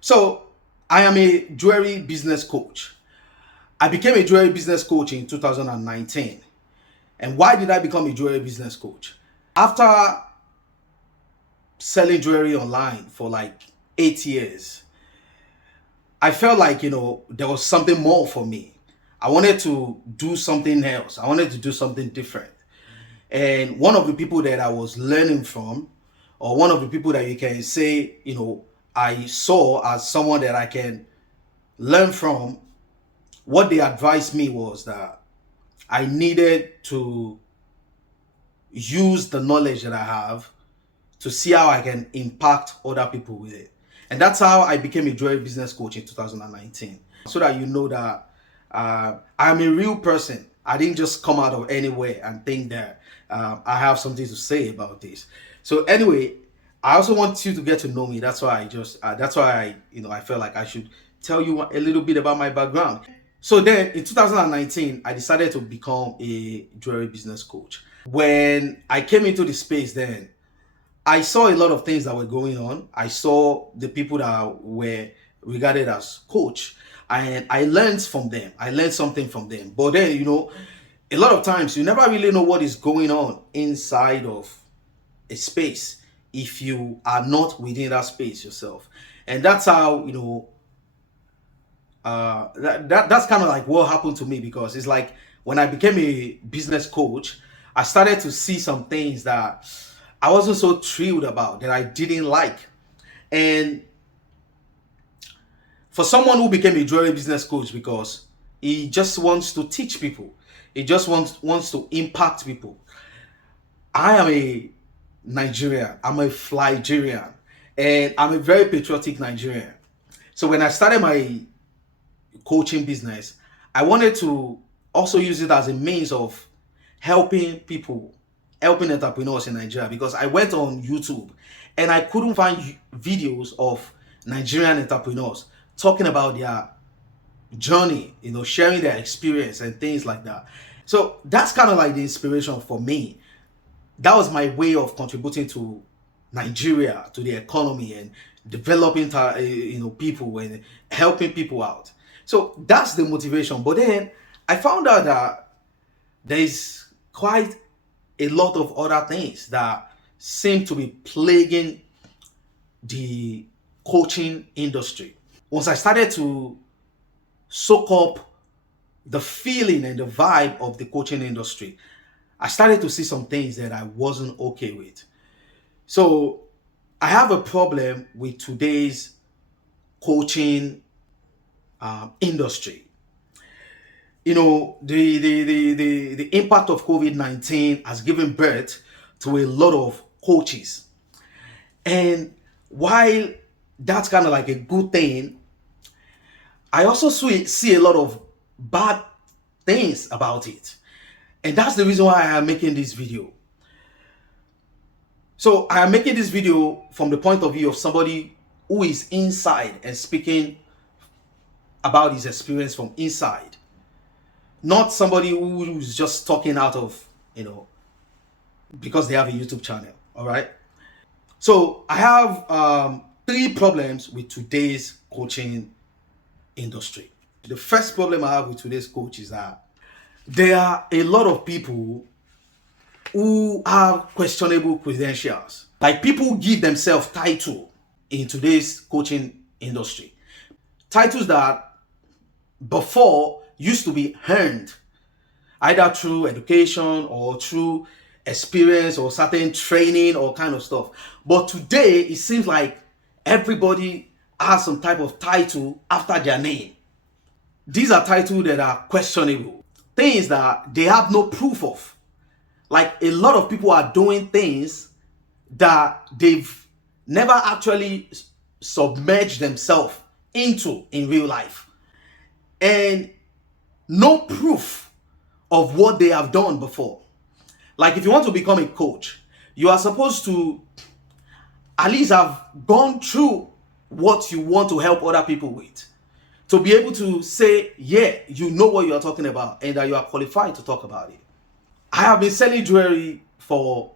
So I am a jewelry business coach. I became a jewelry business coach in 2019. And why did I become a jewelry business coach? After selling jewelry online for like 8 years, I felt like, there was something more for me. I wanted to do something else. I wanted to do something different. And one of the people that I was learning from, or one of the people that you can say, I saw as someone that I can learn from, what they advised me was that I needed to use the knowledge that I have to see how I can impact other people with it. And that's how I became a jewelry business coach in 2019. So that you know that I'm a real person. I didn't just come out of anywhere and think that I have something to say about this. So anyway, I also want you to get to know me. That's why I felt like I should tell you a little bit about my background. So then in 2019, I decided to become a jewelry business coach. When I came into the space then, I saw a lot of things that were going on. I saw the people that were regarded as coach, and I learned from them. I learned something from them. But then, a lot of times you never really know what is going on inside of a space if you are not within that space yourself. And that's how, that's kind of like what happened to me, because it's like when I became a business coach, I started to see some things that I wasn't so thrilled about, that I didn't like. And for someone who became a jewelry business coach because he just wants to teach people, he just wants to impact people. I am a Nigerian, I'm a Flygerian, and I'm a very patriotic Nigerian. So when I started my coaching business, I wanted to also use it as a means of helping people, helping entrepreneurs in Nigeria, because I went on YouTube and I couldn't find videos of Nigerian entrepreneurs talking about their journey, sharing their experience and things like that. So that's kind of like the inspiration for me. That was my way of contributing to Nigeria, to the economy, and developing people and helping people out. So that's the motivation. But then I found out that there's quite a lot of other things that seem to be plaguing the coaching industry. Once I started to soak up the feeling and the vibe of the coaching industry, I started to see some things that I wasn't okay with. So I have a problem with today's coaching industry. The impact of COVID-19 has given birth to a lot of coaches. And while that's kind of like a good thing, I also see a lot of bad things about it. And that's the reason why I am making this video. So I am making this video from the point of view of somebody who is inside and speaking about his experience from inside. Not somebody who's just talking out of, because they have a YouTube channel. All right. So I have 3 problems with today's coaching industry. The first problem I have with today's coach is that there are a lot of people who have questionable credentials. Like, people give themselves title in today's coaching industry. Titles that before used to be earned either through education or through experience or certain training or kind of stuff. But today it seems like everybody has some type of title after their name. These are titles that are questionable, things that they have no proof of. Like, a lot of people are doing things that they've never actually submerged themselves into in real life, and no proof of what they have done before. Like, if you want to become a coach, you are supposed to at least have gone through what you want to help other people with, to be able to say, yeah, you know what you are talking about and that you are qualified to talk about it. I have been selling jewelry for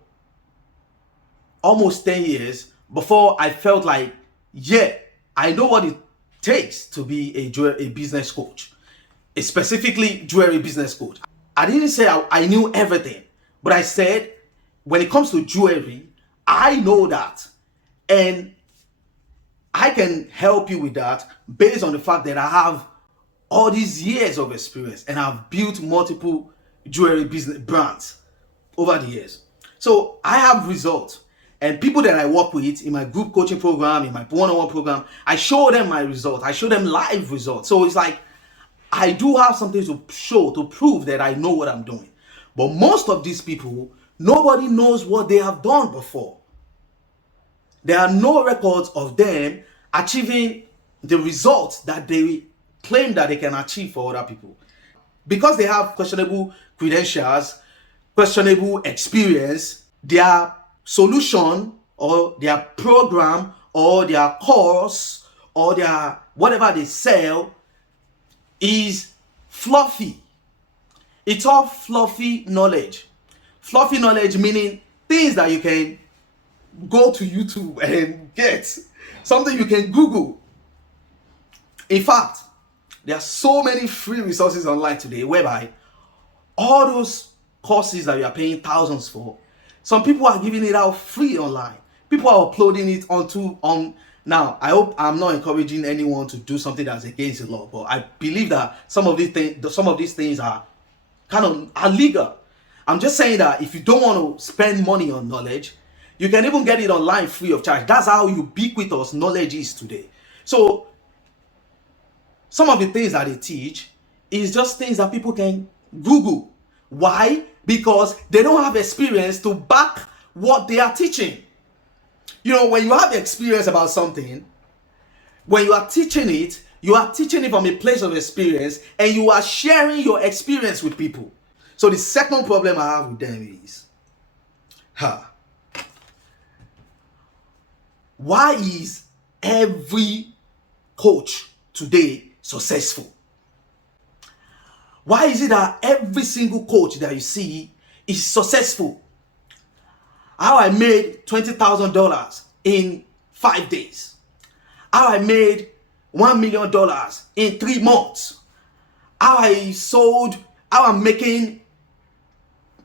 almost 10 years before I felt like, yeah, I know what it takes to be a business coach, a specifically jewelry business coach. I didn't say I knew everything, but I said when it comes to jewelry, I know that. And I can help you with that based on the fact that I have all these years of experience and I've built multiple jewelry business brands over the years. So I have results. And people that I work with in my group coaching program, in my one-on-one program, I show them my results. I show them live results. So it's like I do have something to show, to prove that I know what I'm doing. But most of these people, nobody knows what they have done before. There are no records of them achieving the results that they claim that they can achieve for other people. Because they have questionable credentials, questionable experience, their solution or their program or their course or their whatever they sell is fluffy. It's all fluffy knowledge. Fluffy knowledge meaning things that you can go to YouTube and get, something you can Google. In fact, there are so many free resources online today whereby all those courses that you are paying thousands for, some people are giving it out free online. People are uploading it on. Now, I hope I'm not encouraging anyone to do something that's against the law, but I believe that some of these things are kind of illegal. I'm just saying that if you don't want to spend money on knowledge, you can even get it online free of charge. That's how ubiquitous knowledge is today. So some of the things that they teach is just things that people can Google. Why? Because they don't have experience to back what they are teaching. You know, when you have experience about something, when you are teaching it from a place of experience and you are sharing your experience with people. So the second problem I have with them is, why is every coach today successful? Why is it that every single coach that you see is successful? How I made $20,000 in 5 days. How I made $1 million in 3 months. How I'm making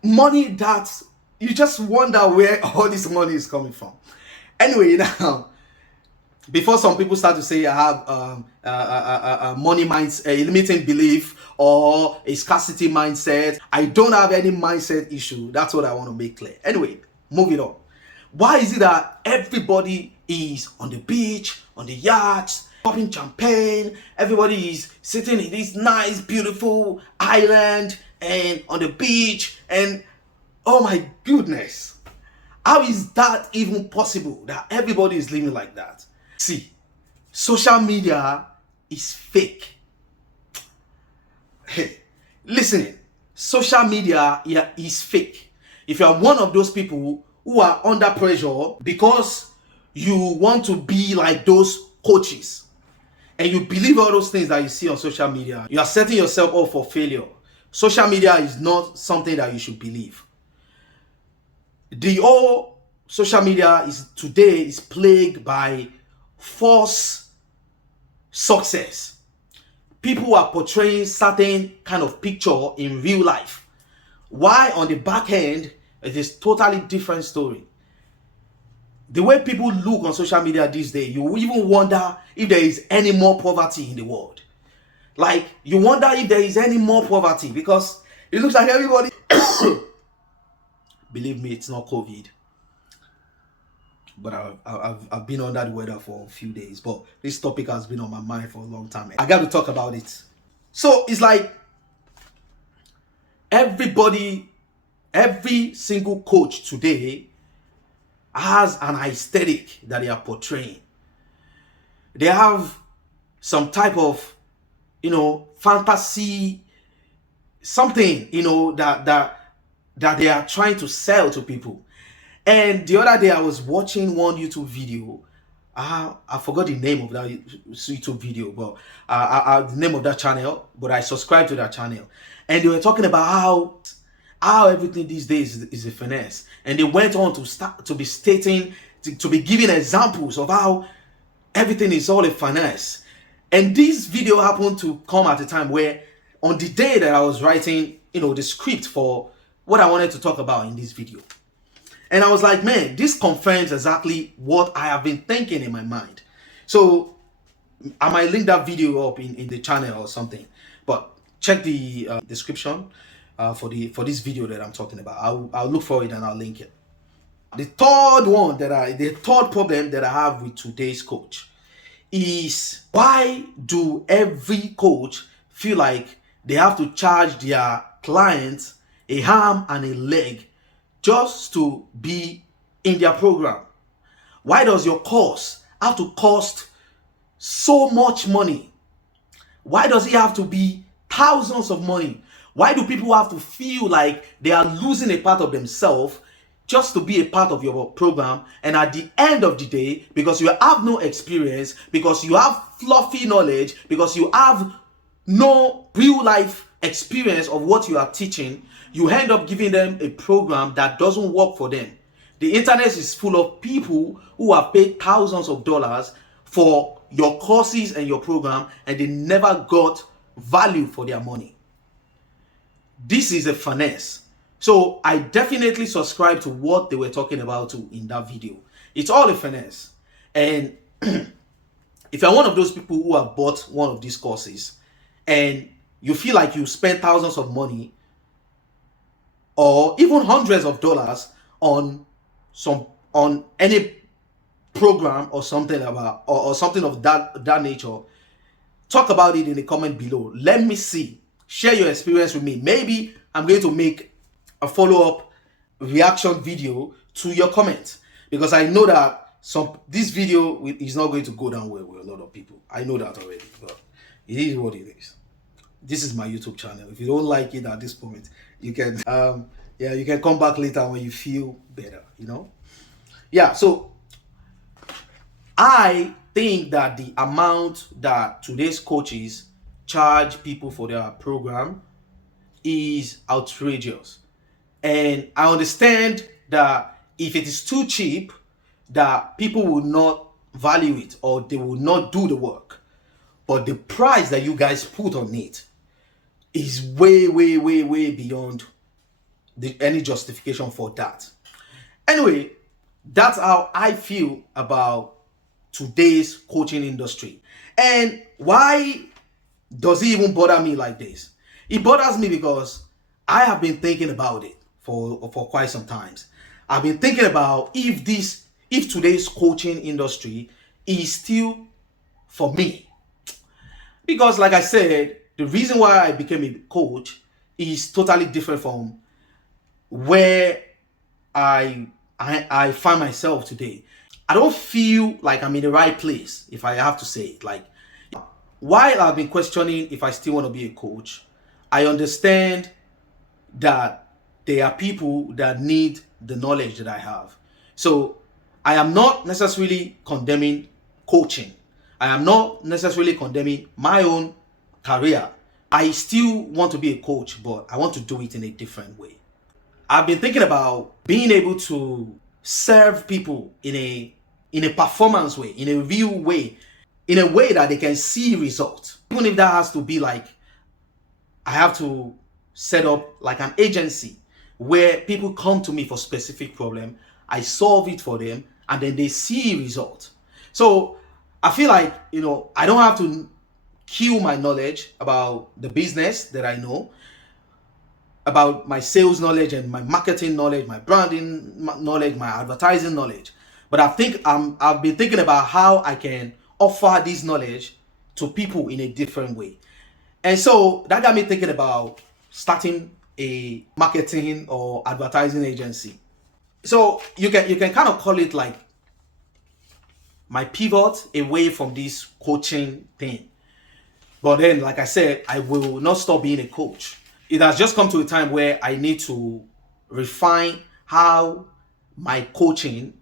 money that you just wonder where all this money is coming from. Anyway, now, before some people start to say I have a money mindset, a limiting belief, or a scarcity mindset, I don't have any mindset issue. That's what I want to make clear. Anyway, moving on. Why is it that everybody is on the beach, on the yachts, popping champagne? Everybody is sitting in this nice, beautiful island and on the beach, and oh my goodness. How is that even possible that everybody is living like that? See, social media is fake. Hey, listen, social media is fake. If you are one of those people who are under pressure because you want to be like those coaches and you believe all those things that you see on social media, you are setting yourself up for failure. Social media is not something that you should believe. The whole social media today is plagued by false success. People are portraying certain kind of picture in real life. Why on the back end, it is totally different story. The way people look on social media these days, you even wonder if there is any more poverty in the world. Like, you wonder if there is any more poverty because it looks like everybody... Believe me, it's not COVID. But I've been under the weather for a few days. But this topic has been on my mind for a long time. I got to talk about it. So it's like every single coach today has an aesthetic that they are portraying. They have some type of, fantasy, something, that they are trying to sell to people. And the other day I was watching one YouTube video. I forgot the name of that YouTube video, but the name of that channel, but I subscribed to that channel. And they were talking about how everything these days is a finesse. And they went on to be giving examples of how everything is all a finesse. And this video happened to come at a time where, on the day that I was writing, the script for what I wanted to talk about in this video. And I was like, man, this confirms exactly what I have been thinking in my mind. So I might link that video up in the channel or something, but check the description for this video that I'm talking about. I'll look for it and I'll link it. The third problem that I have with today's coach is, why do every coach feel like they have to charge their clients a arm and a leg just to be in their program? Why does your course have to cost so much money? Why does it have to be thousands of money? Why do people have to feel like they are losing a part of themselves just to be a part of your program? And at the end of the day, because you have no experience, because you have fluffy knowledge, because you have no real life experience of what you are teaching, you end up giving them a program that doesn't work for them. The internet is full of people who have paid thousands of dollars for your courses and your program, and they never got value for their money. This is a finesse. So I definitely subscribe to what they were talking about too in that video. It's all a finesse. And if you're one of those people who have bought one of these courses and you feel like you spent thousands of money or even hundreds of dollars on any program or something about or something of that nature, talk about it in the comment below. Let me see. Share your experience with me. Maybe I'm going to make a follow-up reaction video to your comment, because I know that this video is not going to go down well with a lot of people. I know that already, but it is what it is. This is my YouTube channel. If you don't like it at this moment, you can you can come back later when you feel better, Yeah, so I think that the amount that today's coaches charge people for their program is outrageous. And I understand that if it is too cheap, that people will not value it or they will not do the work. But the price that you guys put on it is way, way, way, way beyond any justification for that. Anyway, that's how I feel about today's coaching industry. And why does it even bother me like this? It bothers me because I have been thinking about it for quite some time. I've been thinking about if today's coaching industry is still for me. Because like I said, the reason why I became a coach is totally different from where I find myself today. I don't feel like I'm in the right place, if I have to say it. Like, while I've been questioning if I still want to be a coach, I understand that there are people that need the knowledge that I have. So I am not necessarily condemning coaching. I am not necessarily condemning my own career. I still want to be a coach, but I want to do it in a different way. I've been thinking about being able to serve people in a performance way, in a real way, in a way that they can see results. Even if that has to be like, I have to set up like an agency where people come to me for specific problem, I solve it for them, and then they see results. So I feel like, I don't have to kill my knowledge about the business that I know, about my sales knowledge and my marketing knowledge, my branding knowledge, my advertising knowledge. But I've been thinking about how I can offer this knowledge to people in a different way. And so that got me thinking about starting a marketing or advertising agency. So you can kind of call it like my pivot away from this coaching thing. But then, like I said, I will not stop being a coach. It has just come to a time where I need to refine how my coaching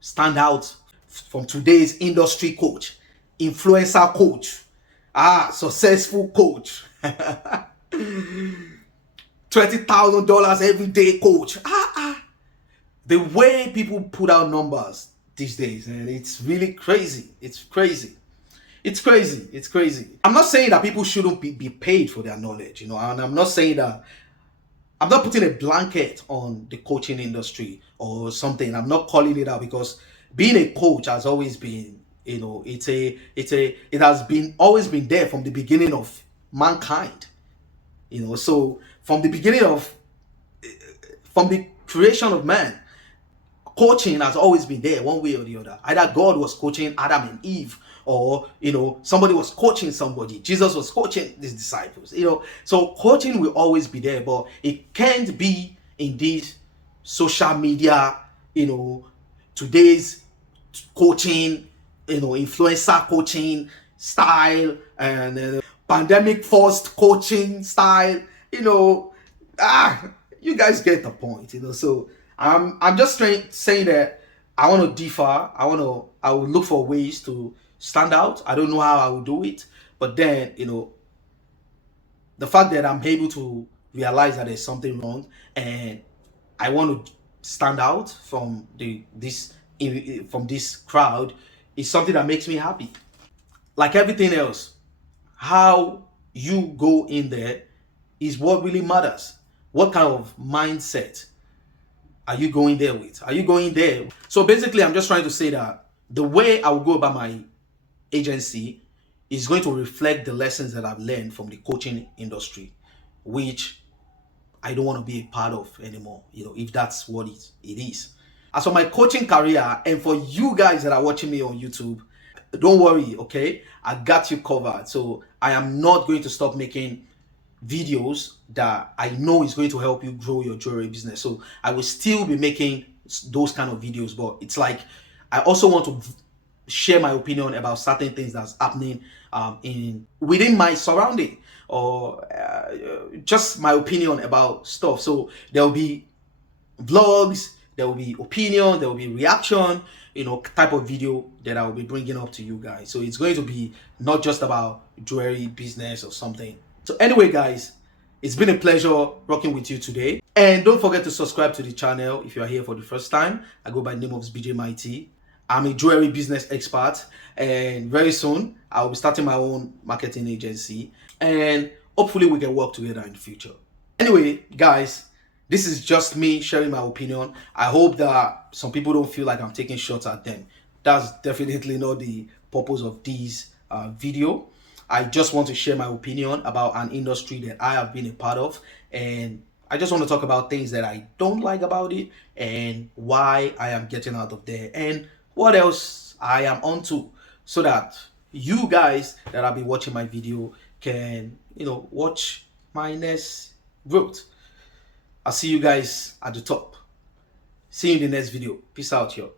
stand out from today's industry coach, influencer coach, successful coach, $20,000 every day coach. The way people put out numbers these days, and it's really crazy. It's crazy. It's crazy. It's crazy. I'm not saying that people shouldn't be paid for their knowledge, and I'm not saying that. I'm not putting a blanket on the coaching industry or something. I'm not calling it out because being a coach has always been, it has been always been there from the beginning of mankind. So from the creation of man, coaching has always been there one way or the other. Either God was coaching Adam and Eve, or somebody was coaching somebody. Jesus was coaching his disciples. So coaching will always be there, but it can't be in this social media, today's coaching, influencer coaching style, and pandemic forced coaching style. you know you guys get the point. So I'm just saying that I want to differ. I will look for ways to stand out. I don't know how I will do it, but then the fact that I'm able to realize that there's something wrong, and I want to stand out from this crowd, is something that makes me happy. Like everything else, how you go in there is what really matters. What kind of mindset are you going there with? Are you going there? So basically, I'm just trying to say that the way I will go about my agency is going to reflect the lessons that I've learned from the coaching industry, which I don't want to be a part of anymore, if that's what it is. As for my coaching career, and for you guys that are watching me on YouTube, don't worry, okay? I got you covered. So I am not going to stop making videos that I know is going to help you grow your jewelry business. So I will still be making those kind of videos, but it's like I also want to share my opinion about certain things that's happening in within my surrounding, or just my opinion about stuff. So there will be vlogs, there will be opinion, there will be reaction, type of video that I will be bringing up to you guys. So it's going to be not just about jewelry business or something. So anyway, guys, it's been a pleasure working with you today. And don't forget to subscribe to the channel if you are here for the first time. I go by the name of BJ Mighty. I'm a jewelry business expert, and very soon I'll be starting my own marketing agency, and hopefully we can work together in the future. Anyway, guys, this is just me sharing my opinion. I hope that some people don't feel like I'm taking shots at them. That's definitely not the purpose of this video. I just want to share my opinion about an industry that I have been a part of, and I just want to talk about things that I don't like about it, and why I am getting out of there, and what else I am onto, so that you guys that have been watching my video can, watch my next growth. I'll see you guys at the top. See you in the next video. Peace out, y'all.